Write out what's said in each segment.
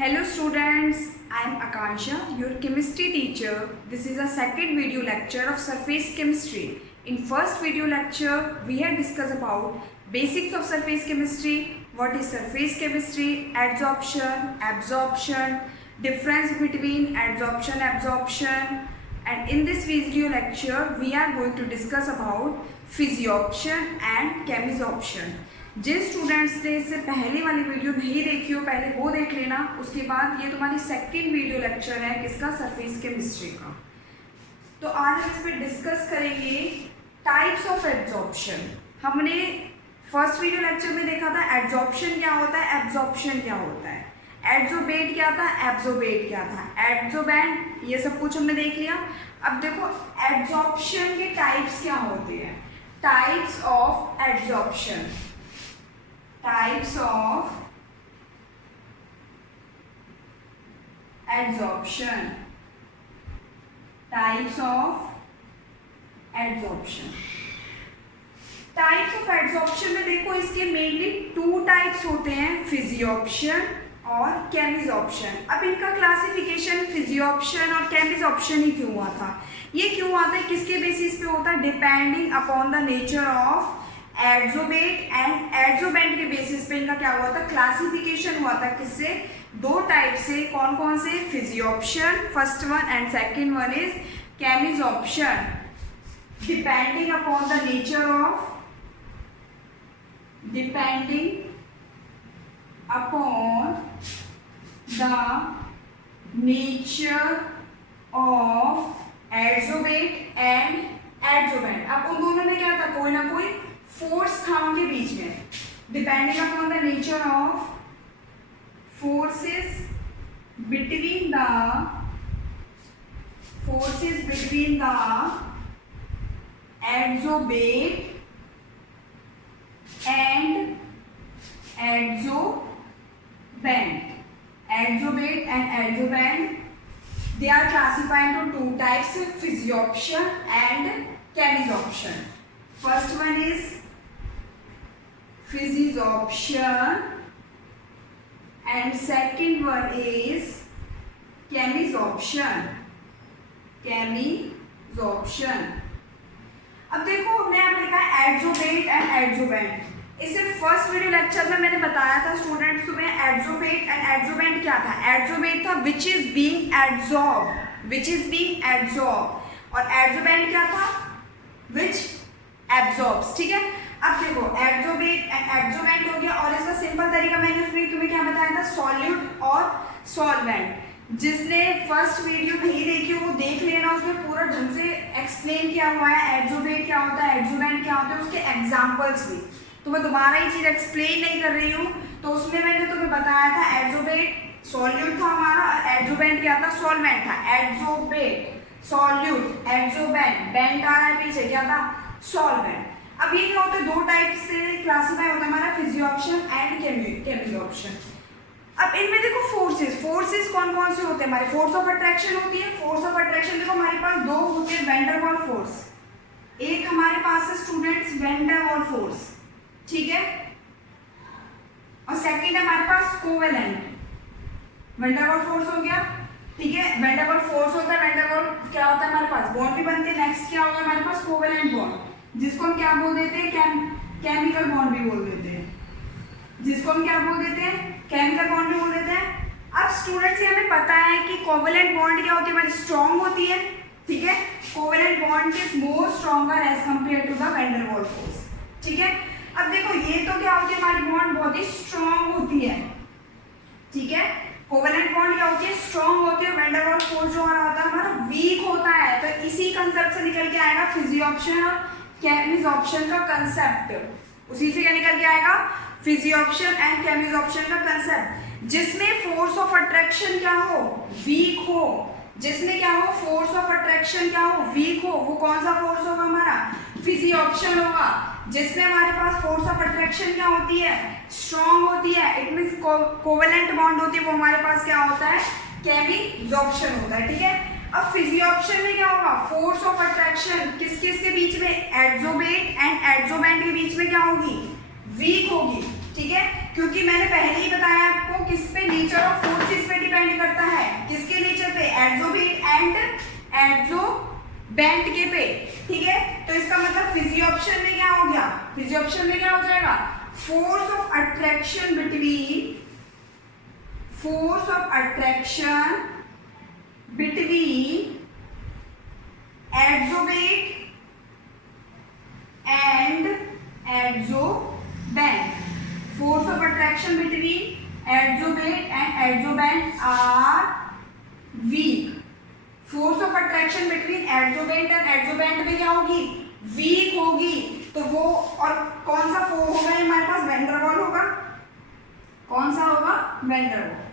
Hello students, I am Akansha, your chemistry teacher. This is a second video lecture of surface chemistry. In first video lecture, we had discussed about basics of surface chemistry, what is surface chemistry, adsorption, absorption, difference between adsorption, absorption, and in this video lecture, we are going to discuss about physioption and chemisorption. जिन students ने इससे पहले वाली video नहीं देखी हो पहले वो देख लेना। उसके बाद ये तुम्हारी सेकंड वीडियो लेक्चर है किसका, सरफेस केमिस्ट्री का। तो आज हम इस पर डिस्कस करेंगे टाइप्स ऑफ एब्जॉर्प्शन। हमने फर्स्ट वीडियो लेक्चर में देखा था एब्जॉर्प्शन क्या होता है, एब्जॉर्प्शन क्या होता है, एड्सोबेट क्या था, एब्जोबेट क्या था, एड्सोबैंड, ये सब कुछ हमने देख लिया। अब देखो एब्जॉर्प्शन के टाइप्स क्या होते हैं, types of absorption, types of adsorption, types of adsorption, types of adsorption में देखो इसके मेनली टू टाइप्स होते हैं, फिजियोप्शन और केमिसॉर्प्शन। अब इनका क्लासिफिकेशन फिजियोप्शन और केमिसॉर्प्शन ही क्यों हुआ था, ये क्यों हुआ था, किसके बेसिस पे होता है, depending upon the nature of adsorbate and adsorbent के बेसिस पे इनका क्या हुआ था, क्लासिफिकेशन हुआ था। किससे, दो टाइप से, कौन कौन से, physisorption first one and second one is chemisorption, depending upon the nature of, depending upon the nature of adsorbate and adsorbent. अब उन दोनों में क्या था, कोई ना कोई फोर्स था उनके बीच में, depending upon the nature of forces between the adsorbate and adsorbent, they are classified into two types, physioption and chemisoption. First one is physioption and second one is chemisoption. अब देखो हमने यहाँ पे लिखा है एड्सोबेट एंड एड्सोबैंड। इसे फर्स्ट वीडियो लेक्चर में मैंने बताया था स्टूडेंट्स तुम्हें, एड्सोबेट एंड एड्सोबैंड क्या था। एड्सोबेट था विच इज बीइंग एड्सॉर्ब, और एड्सोबैंड क्या था, विच एब्जॉर्ब्स। ठीक है, अब देखो एड्सोबेट एंड एड्सोबैंड हो गया, और इसका सिंपल तरीका मैंने उसमें तुम्हें क्या बताया था, सॉल्यूट और सॉल्वेंट। जिसने फर्स्ट वीडियो नहीं देखी हो वो देख लेना, उसमें पूरा ढंग से एक्सप्लेन किया हुआ है एड्सोबेट क्या होता है, एड्सोबैंड क्या होता है, उसके एग्जाम्पल्स भी। तो मैं दोबारा ये चीज एक्सप्लेन नहीं कर रही हूँ। तो उसमें मैंने तुम्हें बताया था एड्सोबेट सॉल्यूट था हमारा, एड्सोबैंड क्या था, सॉल्वेंट था। एड्सोबेट सॉल्यूट, एड्सोबैंड बैंड आ रहा है पीछे, क्या था, सॉल्वेंट। अब ये क्या होता है, दो टाइप से क्लासिफाई होता है हमारा, फिजियोप्शन एंड केमिसॉर्प्शन। अब इनमें देखो फोर्सेस कौन कौन से होते हैं हमारे, फोर्स ऑफ अट्रैक्शन होती है। फोर्स ऑफ अट्रैक्शन देखो हमारे पास दो होते हैं, वैन डर वाल्स फोर्स, एक हमारे पास है students van der Waals force, ठीक है, और सेकंड है हमारे पास covalent. Van der Waals force हो गया, ठीक है, वैन डर वाल्स फोर्स होता है, वैन डर वाल्स क्या होता है हमारे पास, बॉन्ड भी बनते हैं। नेक्स्ट क्या होगा हमारे पास, कोवेलेंट बॉन्ड, जिसको हम क्या बोल देते हैं, केमिकल बॉन्ड भी बोल देते हैं, जिसको हम क्या बोल देते हैं, केमिकल बॉन्ड भी बोल देते हैं। अब स्टूडेंट्स हमें पता है कि कोवेलेंट बॉन्ड क्या होती है, हमारी स्ट्रॉन्ग होती है, ठीक है, covalent bond is more stronger as compare to the van der Waals force, ठीक है। अब देखो ये तो क्या होती है, हमारी बॉन्ड बहुत ही स्ट्रॉन्ग होती है, ठीक है, कोवेलेंट बॉन्ड क्या होती है, स्ट्रॉन्ग होती है, वैन डर वाल्स फोर्स जो होता है हमारा वीक होता है। तो इसी कंसेप्ट से निकल के आएगा फिजियोप्शन और केमिसॉर्प्शन का कंसेप्ट, उसी से क्या निकल के आएगा, फिजियोप्शन एंड केमिसॉर्प्शन का कंसेप्ट, जिसमें फोर्स ऑफ अट्रैक्शन क्या हो, वीक हो, जिसमें क्या हो, फोर्स ऑफ अट्रैक्शन क्या हो, वीक हो, वो कौन सा फोर्स होगा हमारा, फिजियोप्शन होगा। जिसमें हमारे पास फोर्स ऑफ अट्रैक्शन क्या होती है, स्ट्रॉन्ग होती है, इट मींस कोवेलेंट बॉन्ड होती है, वो हमारे पास क्या होता है, केमिसॉर्प्शन होता है, ठीक है। अब फिजियोप्शन में क्या होगा, फोर्स ऑफ अट्रैक्शन किस किस के बीच में, एड्सोबेट एंड एड्सोबैंड के बीच में क्या होगी, वीक होगी, ठीक है, क्योंकि मैंने पहले ही बताया आपको किस पे, नेचर ऑफ फोर्स किस पे डिपेंड करता है, किसके नेचर पे, एड्सोबेट एंड एड्सोबेंट के पे, ठीक है। तो इसका मतलब फिजियोप्शन में क्या हो गया, फिजियोप्शन में क्या हो जाएगा, force of attraction between adsorbate and adsorbent, force of attraction between adsobate and adsoband are weak, force of attraction between adsobate and adsoband में क्या होगी, weak होगी। तो वो और कौन सा फो होगा हमारे पास, वैन डर वाल होगा, कौन सा होगा, वैन डर वाल।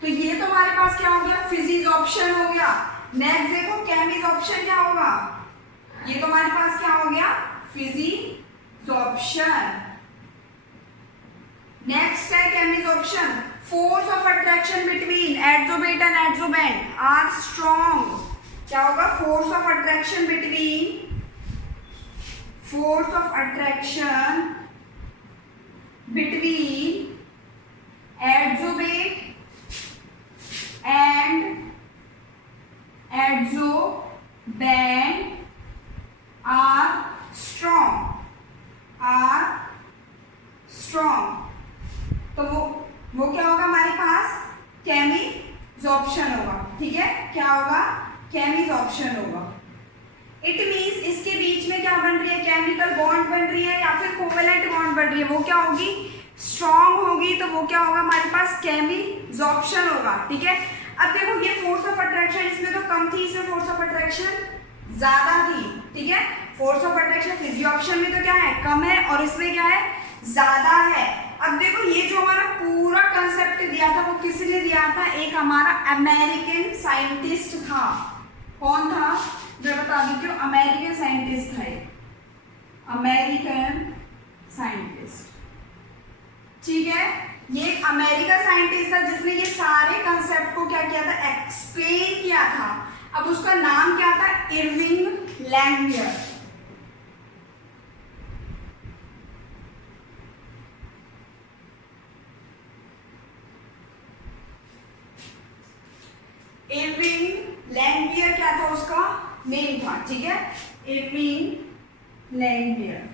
तो ये तो हमारे पास क्या हो गया, फिजिज ऑप्शन हो गया। नेक्स्ट देखो केमिज ऑप्शन क्या होगा, ये तो हमारे पास क्या हो गया, फिजिज ऑप्शन। नेक्स्ट है chemisorption, force of attraction between adsorbate and adsorbent are strong, क्या होगा, force of attraction between adsorbate and adsorbent are strong, तो वो क्या होगा हमारे पास, केमिजॉर्प्शन होगा, ठीक है, क्या होगा, केमिजॉर्प्शन होगा। इट मींस इसके बीच में क्या बन रही है, केमिकल बॉन्ड बन रही है या फिर कोवेलेंट बॉन्ड बन रही है, वो क्या होगी, स्ट्रॉन्ग होगी, तो वो क्या होगा हमारे पास, केमिजॉर्प्शन होगा, ठीक है। अब देखो ये फोर्स ऑफ अट्रैक्शन इसमें तो कम थी, इसमें फोर्स ऑफ अट्रैक्शन ज्यादा थी, ठीक है। फोर्स ऑफ अट्रैक्शन फिजियोप्शन में तो क्या है, कम है, और इसमें क्या है, ज्यादा है। अब देखो ये जो हमारा पूरा कंसेप्ट दिया था वो किसने दिया था, एक हमारा अमेरिकन साइंटिस्ट था, कौन था, मैं बता देती हूँ, अमेरिकन साइंटिस्ट था, अमेरिकन साइंटिस्ट, ठीक है। ये एक अमेरिकन साइंटिस्ट था जिसने ये सारे कंसेप्ट को क्या किया था, एक्सप्लेन किया था। अब उसका नाम क्या था, इरविंग लैंगमियर। इरविंग लैंगमियर क्या था, उसका नेम था, ठीक है, इरविंग लैंगमियर।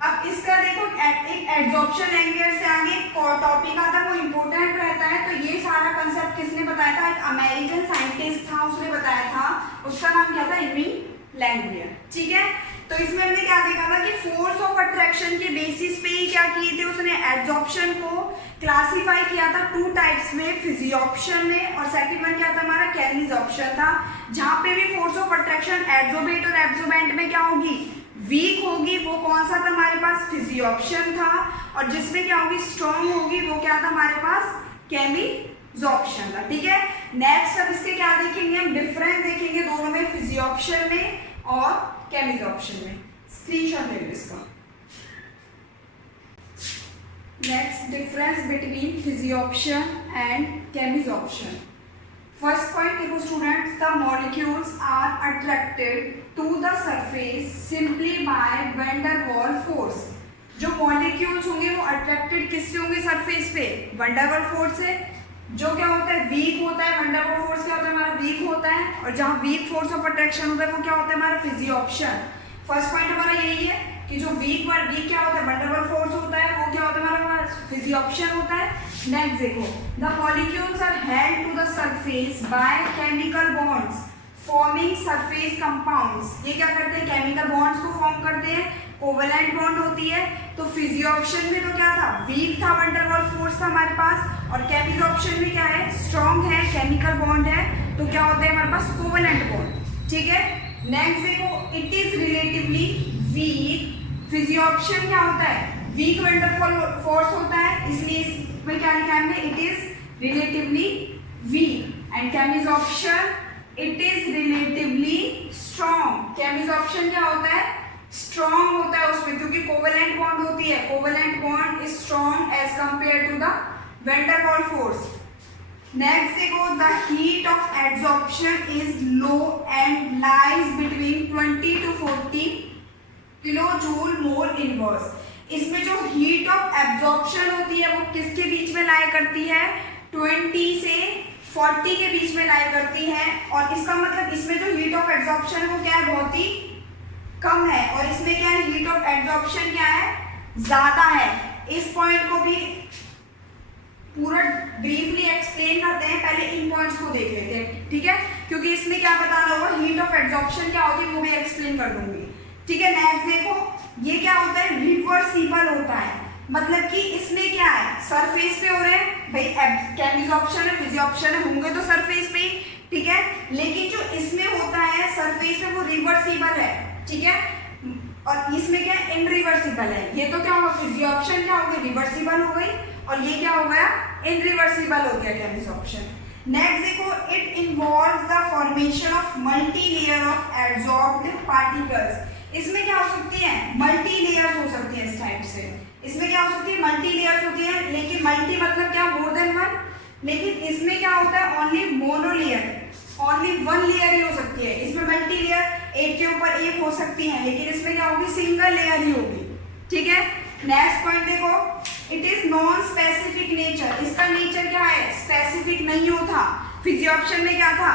अब इसका देखो एक एड्सॉर्प्शन लैंगमियर से आगे एक टॉपिक आता है, वो इंपॉर्टेंट रहता है। तो ये सारा कंसेप्ट किसने बताया था, एक अमेरिकन साइंटिस्ट था, उसने बताया था, उसका नाम क्या था, इरविंग लैंगमियर, ठीक है। तो इसमें हमने क्या देखा था कि फोर्स ऑफ अट्रैक्शन के बेसिस पे ही क्या किए थे, उसने एड्सॉर्प्शन को क्लासिफाई किया था टू टाइप्स में, फिजियोप्शन में, और सेकंड वन क्या था हमारा, केमिजॉर्प्शन था। जहां पे भी फोर्स ऑफ अट्रैक्शन एड्सोबेट और एब्सोबेंट में क्या होगी, वीक होगी, वो कौन सा था हमारे पास, फिजियोप्शन था, और जिसमें क्या होगी, स्ट्रॉन्ग होगी, वो क्या था हमारे पास, केमिजॉर्प्शन था, ठीक है। नेक्स्ट अब इसके क्या देखेंगे हम, डिफरेंस देखेंगे दोनों में, फिजियोप्शन में और केमिजॉर्प्शन में। स्क्रीनशॉट ले लो इसका। Next difference between physisorption and chemisorption. First point देखो students, the molecules are attracted to the surface simply by van der Waal force. जो मॉलिक्यूल्स होंगे वो अट्रैक्टेड किससे होंगे, सरफेस पे, वैन डर वाल फोर्स से। जो क्या होता है, वीक होता है, वैन डर वाल फोर्स क्या होता है हमारा, वीक होता है, और जहां वीक फोर्स ऑफ अट्रैक्शन होता है वो क्या होता है हमारा, फिजियोप्शन। फर्स्ट पॉइंट हमारा यही है कि जो वीक क्या होता है, वैन डर वाल फोर्स होता है, वो क्या होता है हमारा, फिजियोप्शन होता है। नेक्स्ट देखो, the molecules are held to the surface by chemical bonds forming surface compounds. ये क्या करते हैं, केमिकल बॉन्ड्स को फॉर्म करते हैं, कोवेलेंट बॉन्ड होती है। तो फिजियोप्शन में तो क्या था, वीक था, वैन डर वाल फोर्स था हमारे पास, और केमिजॉर्प्शन में क्या है, स्ट्रॉन्ग है, केमिकल बॉन्ड है, तो क्या होता है हमारे पास, कोवेलेंट बॉन्ड, ठीक है। नेक्स्ट देखो, इट इज रिलेटिवली वीक। फिजियोप्शन क्या होता है, week van der Waal force होता है, इसलिए इसमें क्या लिखा है, it is relatively weak. And chemisorption, it is relatively strong. Chemisorption क्या होता है, स्ट्रॉन्ग होता है उसमें, क्योंकि कोवेलेंट बॉन्ड होती है, covalent bond is strong as compare to the van der Waal force. Next देखो, the heat of adsorption is low and lies between 20 to 40 kilo joule mole inverse. इसमें जो हीट ऑफ एब्जॉर्प्शन होती है वो किसके बीच में लाई करती है 20 से 40 के बीच में लाई करती है, और इसका मतलब इसमें जो हीट ऑफ एब्जॉर्प्शन है वो क्या है, बहुत ही कम है, और इसमें क्या है, हीट ऑफ एब्जॉर्प्शन क्या है, ज्यादा है। इस पॉइंट को भी पूरा ब्रीफली एक्सप्लेन करते हैं, पहले इन पॉइंट्स को देख लेते हैं, ठीक है, क्योंकि इसमें क्या बताना होगा, हीट ऑफ एब्जॉर्प्शन क्या होती है वो भी एक्सप्लेन कर दूंगी, ठीक है। नेक्स्ट देखो, ये क्या होता है, रिवर्सिबल होता है, मतलब कि इसमें क्या है, सरफेस पे हो रहे हैं भाई, केमिसॉर्प्शन है, फिजियोप्शन है, होंगे तो सरफेस पे, ठीक है, लेकिन जो इसमें होता है सरफेस पे वो रिवर्सिबल है, ठीक है, और इसमें क्या है, इनरिवर्सिबल है। ये तो क्या होगा, फिजियोप्शन क्या हो गई, रिवर्सिबल हो गई, और ये क्या हो गया, इनरिवर्सिबल हो गया केमिसॉर्प्शन। नेक्स्ट देखो, it involves the formation of multi layer of absorbed particles. इसमें क्या हो सकती है, मल्टी लेयर्स हो सकती है, इस टाइप से इसमें क्या हो सकती है, मल्टी लेयर्स होती है, लेकिन मल्टी मतलब क्या, मोर देन वन, लेकिन इसमें क्या होता है, only mono layer, only one layer ही हो सकती है। इसमें मल्टी लेयर एक के ऊपर एक हो सकती है, लेकिन इसमें क्या होगी, सिंगल लेयर ही होगी, ठीक है। नेक्स्ट पॉइंट देखो, it is non specific nature. इसका नेचर क्या है, स्पेसिफिक नहीं होता। फिजियोप्शन में क्या था,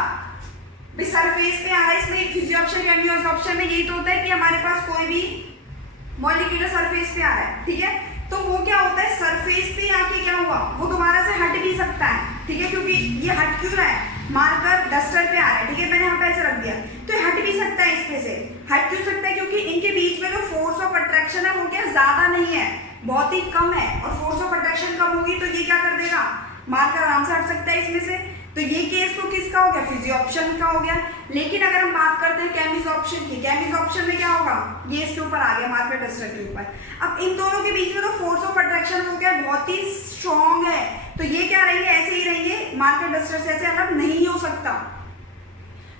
सरफेस पे आ रहा है, इसमें फिजियोप्शन केमिसॉर्प्शन में यही तो होता है कि हमारे पास कोई भी मॉलिक्यूल सरफेस पे आ रहा है, ठीक है, तो वो क्या होता है, सरफेस पे आके क्या हुआ, वो दोबारा से हट भी सकता है, ठीक है, क्योंकि ये हट क्यों रहा है, मार्कर डस्टर पे आ रहा है, ठीक है, मैंने यहाँ पे ऐसे रख दिया, तो ये हट भी सकता है, इसमें से हट क्यों सकता है, क्योंकि इनके बीच में जो फोर्स ऑफ अट्रैक्शन है वो क्या ज्यादा नहीं है, बहुत ही कम है, और फोर्स ऑफ अट्रैक्शन कम होगी तो ये क्या कर देगा, मार्कर आराम से हट सकता है इसमें से। तो ये केस तो किसका हो गया, फिजियोप्शन का हो गया। लेकिन अगर हम बात करते हैं केमिसॉर्प्शन की, केमिसॉर्प्शन में क्या होगा, ये इसके ऊपर आ गया, मार्कर डस्टर के ऊपर। अब इन दोनों के बीच में तो फोर्स ऑफ अट्रैक्शन हो गया, बहुत ही स्ट्रॉन्ग है, तो ये क्या रहेंगे, ऐसे ही रहेंगे, मार्कर डस्टर से ऐसे अलग नहीं हो सकता।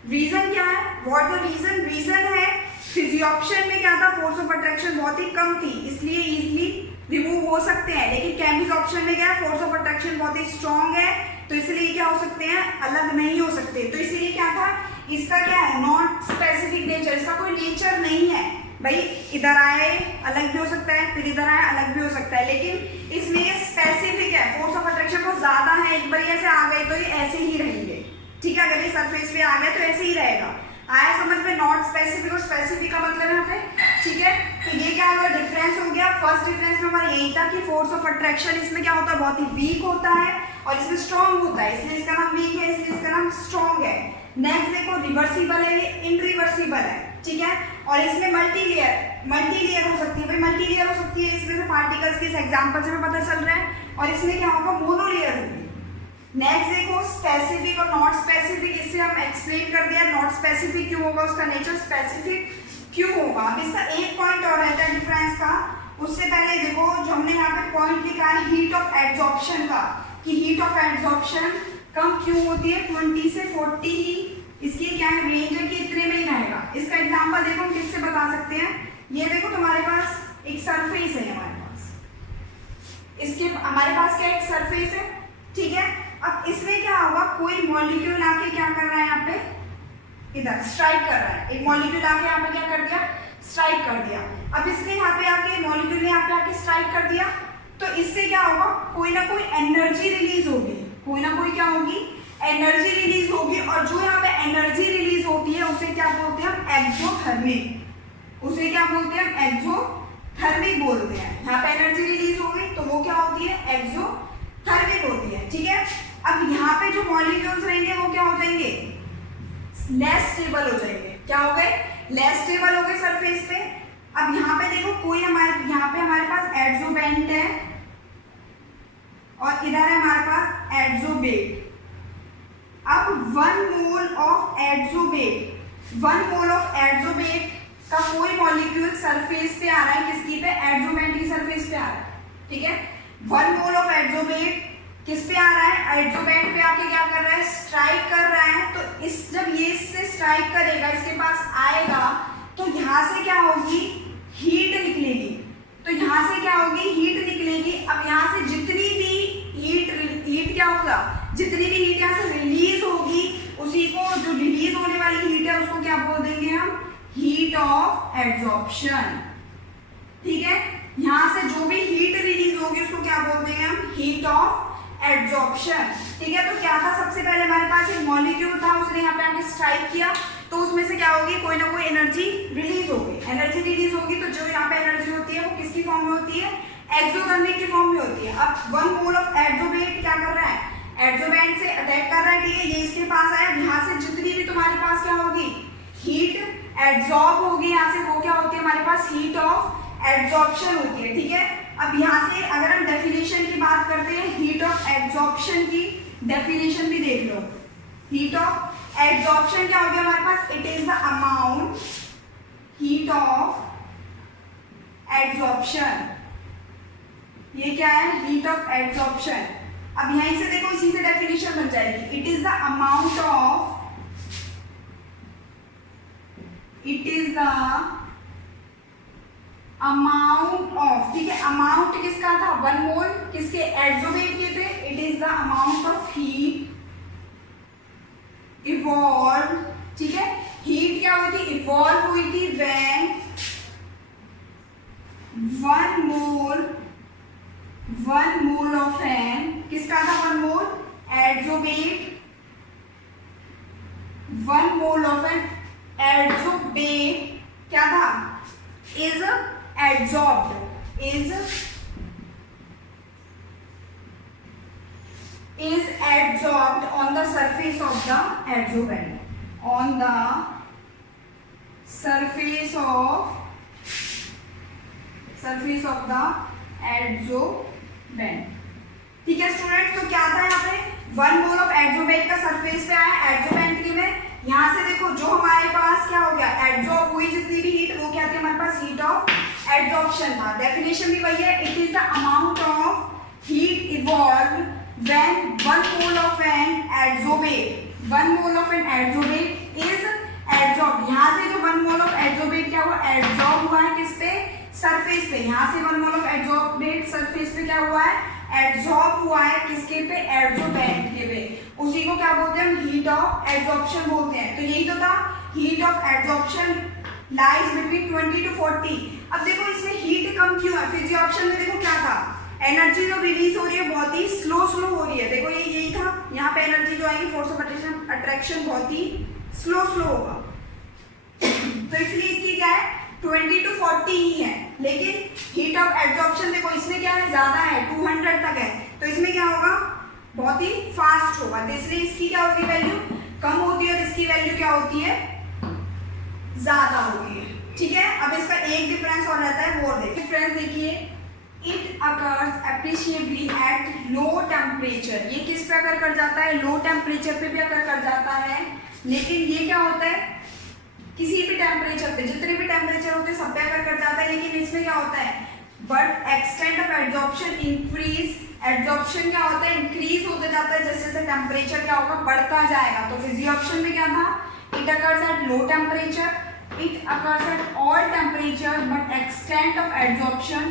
रीजन क्या है, व्हाट द रीजन, रीजन है फिजियोप्शन में क्या था, फोर्स ऑफ अट्रैक्शन बहुत ही कम थी, इसलिए इजीली रिमूव हो सकते हैं, लेकिन केमिसॉर्प्शन में क्या है, फोर्स ऑफ अट्रैक्शन बहुत ही स्ट्रॉन्ग है, तो इसलिए क्या हो सकते हैं, अलग नहीं हो सकते। तो इसलिए क्या था, इसका क्या है, नॉन स्पेसिफिक नेचर, इसका कोई नेचर नहीं है भाई, इधर आए अलग भी हो सकता है, फिर इधर आए अलग भी हो सकता है, लेकिन इसमें ये स्पेसिफिक है, फोर्स ऑफ अट्रैक्शन बहुत ज्यादा है, एक बार ऐसे आ गए तो ये ऐसे ही रहेंगे, ठीक है, अगर ये सरफेस पे आ गए तो ऐसे ही रहेगा। आया समझ में, नॉट स्पेसिफिक और स्पेसिफिक का मतलब यहाँ पे, ठीक है। तो ये क्या होगा, डिफरेंस हो गया। फर्स्ट डिफरेंस में हमारा यही था कि फोर्स ऑफ अट्रैक्शन इसमें क्या होता है, बहुत ही वीक होता है, और इसमें स्ट्रॉन्ग होता है, इसलिए इसका नाम वीक है, इसलिए इसका नाम स्ट्रॉन्ग है। नेक्स्ट देखो, रिवर्सिबल है, ये इनरिवर्सिबल है, ठीक है, और इसमें मल्टी लेयर हो सकती है, भाई मल्टी लेयर हो सकती है, इसमें से पार्टिकल्स के इस एग्जांपल से हमें पता चल रहा है, और इसमें क्या होगा, मोनो लेयर होगी। नेक्स्ट देखो, स्पेसिफिक और नॉट स्पेसिफिक, इससे हम एक्सप्लेन कर दिया, नॉट स्पेसिफिक क्यों होगा, उसका नेचर स्पेसिफिक क्यों होगा। अब इसका एक पॉइंट और रहता है डिफरेंस का, उससे पहले देखो जो हमने यहाँ पे पॉइंट लिखा है हीट ऑफ एब्जॉर्प्शन का, कि हीट ऑफ एब्जॉर्प्शन कम क्यों होती है, 20 से 40 ही इसकी क्या है, रेंज है कि इतने में ही रहेगा। इसका एग्जांपल देखो हम किससे बता सकते हैं, ये देखो तुम्हारे पास एक सरफेस है, हमारे पास इसके हमारे पास क्या एक सरफेस है, ठीक है। अब इसमें क्या होगा, कोई मॉलिक्यूल आके क्या कर रहा है, यहाँ पे इधर स्ट्राइक कर रहा है, एक मॉलिक्यूल आके यहाँ पे क्या कर दिया, स्ट्राइक कर दिया। अब इसने यहाँ पे आके, मॉलिक्यूल ने यहाँ पे आके स्ट्राइक कर दिया, तो इससे क्या होगा, कोई ना कोई एनर्जी रिलीज होगी, कोई ना कोई क्या होगी, एनर्जी रिलीज होगी, और जो यहाँ पे एनर्जी रिलीज होती है उसे क्या बोलते हैं हम, एक्सोथर्मिक, उसे क्या बोलते हैं हम, एक्सोथर्मिक बोलते हैं। यहाँ पे एनर्जी रिलीज हो गई तो वो क्या होती है, एक्सोथर्मिक होती है, ठीक है। अब यहाँ पे जो मॉलिक्यूल्स रहेंगे वो क्या हो जाएंगे, लेस स्टेबल हो जाएंगे, क्या हो गए, लेस स्टेबल हो गए सरफेस पे। अब यहाँ पे देखो कोई यहाँ पे हमारे पास एड्सोबेंट है, और इधर है हमारे पास एड्सोबेट। अब 1 मोल ऑफ एड्सोबेट का कोई मॉलिक्यूल सरफेस पे आ रहा है, किसकी पे, एड्सोबेंट की सरफेस पे आ रहा है, ठीक है। 1 मोल ऑफ एड्सोबेट किस पे आ रहा है, एड्सोबेंट पे आके क्या कर रहा है, स्ट्राइक कर रहा है। तो इस जब ये इससे स्ट्राइक करेगा, इसके पास आएगा, तो यहाँ से क्या होगी, हीट निकलेगी, तो यहाँ से क्या होगी, हीट निकलेगी। अब यहाँ से जितनी भी हीट क्या होगा, जितनी भी हीट यहाँ से रिलीज होगी, उसी को जो रिलीज होने वाली हीट है उसको क्या बोल देंगे हम, हीट ऑफ एब्जॉर्प्शन, ठीक है। यहाँ से जो भी हीट रिलीज होगी उसको क्या बोल देंगे हम, हीट ऑफ एड्सॉर्प्शन, ठीक है। तो क्या था, सबसे पहले हमारे पास एक मॉलिक्यूल था, उसने यहाँ पे आके स्ट्राइक किया, तो उसमें से क्या होगी, कोई ना कोई एनर्जी रिलीज होगी। एनर्जी रिलीज होगी तो जो यहाँ पे एनर्जी होती है वो किसकी फॉर्म में होती है, एक्सोथर्मिक की फॉर्म में होती है। अब 1 मोल ऑफ एड्सोबेट क्या कर रहा है, एड्सोबेंट से अटैक कर रहा है, ठीक है, ये इसके पास आया, यहाँ से जितनी भी तुम्हारे पास क्या होगी, हीट एड्सॉर्ब होगी, यहाँ से वो क्या होती है हमारे पास, हीट ऑफ एड्सॉर्प्शन होती है, ठीक है। अब यहाँ से अगर हम डेफिनेशन की बात करते हैं, हीट ऑफ एड्सॉर्प्शन की डेफिनेशन भी देख लो। हीट ऑफ एड्सॉर्प्शन क्या होगी हमारे पास, it is the amount heat of adsorption, ये क्या है, हीट ऑफ एड्सॉर्प्शन। अब यहीं से देखो, इसी से डेफिनेशन बन जाएगी, it is the amount of, it is the amount of, ठीक है, अमाउंट किसका था, 1 मोल, किसके, एड्सोबेट के थे, it is the amount of heat evolve, ठीक है। हीट क्या हुई थी, इवॉल्व हुई थी व्हेन 1 मोल ऑफ एन, किसका था 1 मोल, एड्सोबेट, 1 मोल ऑफ एन एड्सोबेट क्या था, is adsorbed, is adsorbed on the surface of the adsorbent, on the surface of the adsorbent, ठीक है स्टूडेंट। तो क्या था यहाँ पे, 1 मोल ऑफ एड्सोबेंट का सरफेस पे आया, एड्सोबेंट की में, यहाँ से देखो जो हमारे पास क्या हो गया, एड्सॉर्ब हुई जितनी भी हीट, वो क्या थी हमारे पास, हीट ऑफ एड्सॉर्प्शन था। डेफिनेशन भी वही है, it is the amount of heat evolve when 1 mole of an adsorbate, 1 mole of an adsorbate is adsorb. यहाँ से जो 1 मोल ऑफ एड्सोबेट क्या हुआ, एड्सॉर्ब हुआ है, किस पे, सरफेस पे। यहाँ से 1 मोल ऑफ एड्सोबेट सरफेस पे क्या हुआ है, एड्सॉर्ब हुआ है, किसके पे, एड्सोबेंट के पे। उसी को क्या बोलते हैं हम, हीट ऑफ एड्सॉर्प्शन बोलते हैं। तो यही तो था, heat of adsorption lies between 20 to 40। अब देखो इसमें हीट कम क्यों है, फिजियोप्शन में देखो क्या था, एनर्जी जो रिलीज हो रही है बहुत ही स्लो हो रही है। देखो ये यही था, यहाँ पे एनर्जी जो आएगी, फोर्स ऑफ अट्रैक्शन बहुत ही स्लो होगा, तो इसलिए इसकी क्या है, 20 to 40 ही है। लेकिन हीट ऑफ एड्सॉर्प्शन देखो इसमें क्या है, ज्यादा है, 200 तक है, तो इसमें क्या होगा, बहुत ही फास्ट होगा, तो इसलिए इसकी क्या होगी वैल्यू, कम होती है, और इसकी वैल्यू क्या होती है, ज्यादा होती है, ठीक है। अब इसका एक डिफरेंस और रहता है, वो देखिए डिफरेंस देखिए, it occurs appreciably at low temperature, ये किस पे अकर कर जाता है, लो टेम्परेचर पे भी अकर कर जाता है। लेकिन ये क्या होता है, किसी भी टेम्परेचर पे, जितने भी टेम्परेचर होते हैं सब पे अकर कर जाता है। लेकिन इसमें क्या होता है, but extent of adsorption increase, adsorption क्या होता है, इंक्रीज होता जाता है जैसे जैसे टेम्परेचर क्या होगा, बढ़ता जाएगा। तो फिजियोप्शन में क्या था, it occurs at low temperature, it occurs at all temperature, but extent of adsorption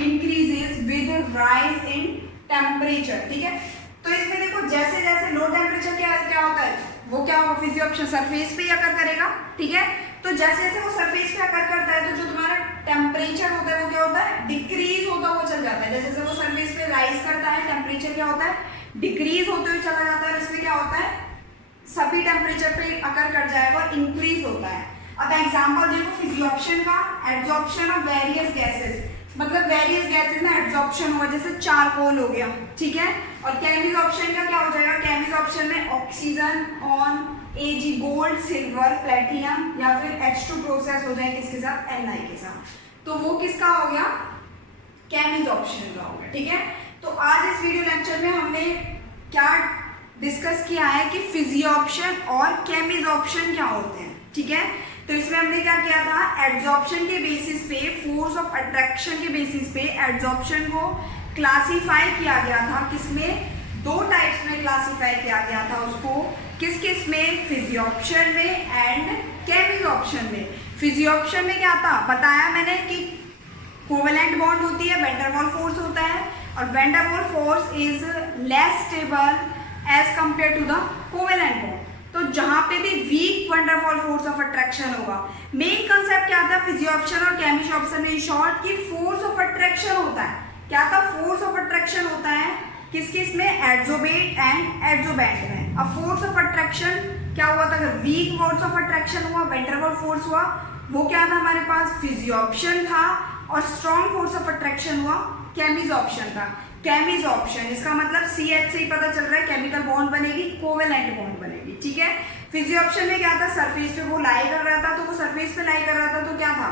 increases with rise in temperature, ठीक है। तो इसमें देखो जैसे जैसे लो टेम्परेचर क्या होता है, वो क्या होगा, फिजियोप्शन सरफेस पे ही अकर करेगा, ठीक है। तो जैसे जैसे वो सरफेस पे अकर करता है, तो जो तुम्हारा टेम्परेचर होता है वो क्या होता है, डिक्रीज होता हुआ चल जाता है। जैसे जैसे वो सरफेस पे राइज करता है, टेम्परेचर क्या होता है, डिक्रीज होते हुए चला जाता है, और इसमें क्या होता है, सभी टेम्परेचर पे अकर कर जाएगा और इंक्रीज होता है। अब एग्जाम्पल देखो फिजियोप्शन का, एड्सॉर्प्शन ऑफ वेरियस गैसेस, मतलब वेरियस गैसेस में एड्सॉर्प्शन हुआ, जैसे चारकोल हो गया, ठीक है। और केमिसॉर्प्शन का क्या हो जाएगा, केमिसॉर्प्शन में oxygen on Ag, gold, silver, platinum, या फिर H2 प्रोसेस हो जाए किसके साथ, Ni के साथ, तो वो किसका हो गया, केमिसॉर्प्शन का हो गया, ठीक है। तो आज इस वीडियो लेक्चर में हमने क्या डिस्कस किया है कि फिजियोप्शन और केमिसॉर्प्शन क्या होते हैं, ठीक है। तो इसमें हमने क्या किया था, एड्सॉर्प्शन के बेसिस पे, फोर्स ऑफ अट्रैक्शन के बेसिस पे एड्सॉर्प्शन को क्लासिफाई किया गया था, किसमें, 2 टाइप्स में क्लासिफाई किया गया था उसको, किस किस में, फिजियोप्शन में एंड केमिसॉर्प्शन में। फिजियोप्शन में क्या था, बताया मैंने कि कोवेलेंट बॉन्ड होती है, वैन डर वाल्स फोर्स होता है, और van der Waals force is less stable as compare to the covalent bond. तो जहां पे भी weak van der Waals force of attraction होगा, मेन कंसेप्ट क्या था फिजियोप्शन और केमिसॉर्प्शन में, शॉर्ट की फोर्स ऑफ अट्रैक्शन होता है। क्या था, फोर्स ऑफ अट्रैक्शन होता है, किस किस में, एड्सोबेट एंड एड्सोबैंड में। अब फोर्स ऑफ अट्रैक्शन क्या हुआ था, अगर वीक फोर्स ऑफ अट्रैक्शन हुआ, वेन डेर वाल्स फोर्स हुआ, वो क्या था हमारे पास, फिजियोप्शन था, और स्ट्रॉन्ग फोर्स ऑफ अट्रैक्शन हुआ, केमिजोप्शन था। केमिजोप्शन इसका मतलब CH से ही पता चल रहा है, केमिकल बॉन्ड बनेगी, कोवेलेंट बॉन्ड बनेगी, ठीक है। फिजियोप्शन में क्या था, सरफेस पे वो लाई कर रहा था, तो वो सरफेस पे लाई कर रहा था तो क्या था,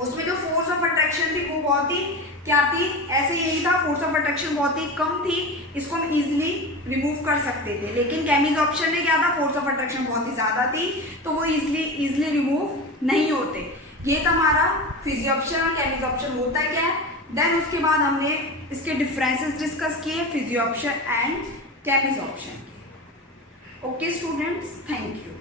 उसमें जो फोर्स ऑफ अट्रैक्शन थी वो बहुत ही क्या थी, ऐसे यही था, फोर्स ऑफ अट्रैक्शन बहुत ही कम थी, इसको हम इजीली रिमूव कर सकते थे। लेकिन केमिजोप्शन में क्या था, फोर्स ऑफ अट्रैक्शन बहुत ही ज्यादा थी, तो वो इजीली रिमूव नहीं होते। ये था हमारा फिजियोप्शन और केमिजोप्शन होता है क्या है। देन उसके बाद हमने इसके डिफरेंसेस डिस्कस किए, फिजियोप्शन एंड केमिजोप्शन के। Okay students, thank you.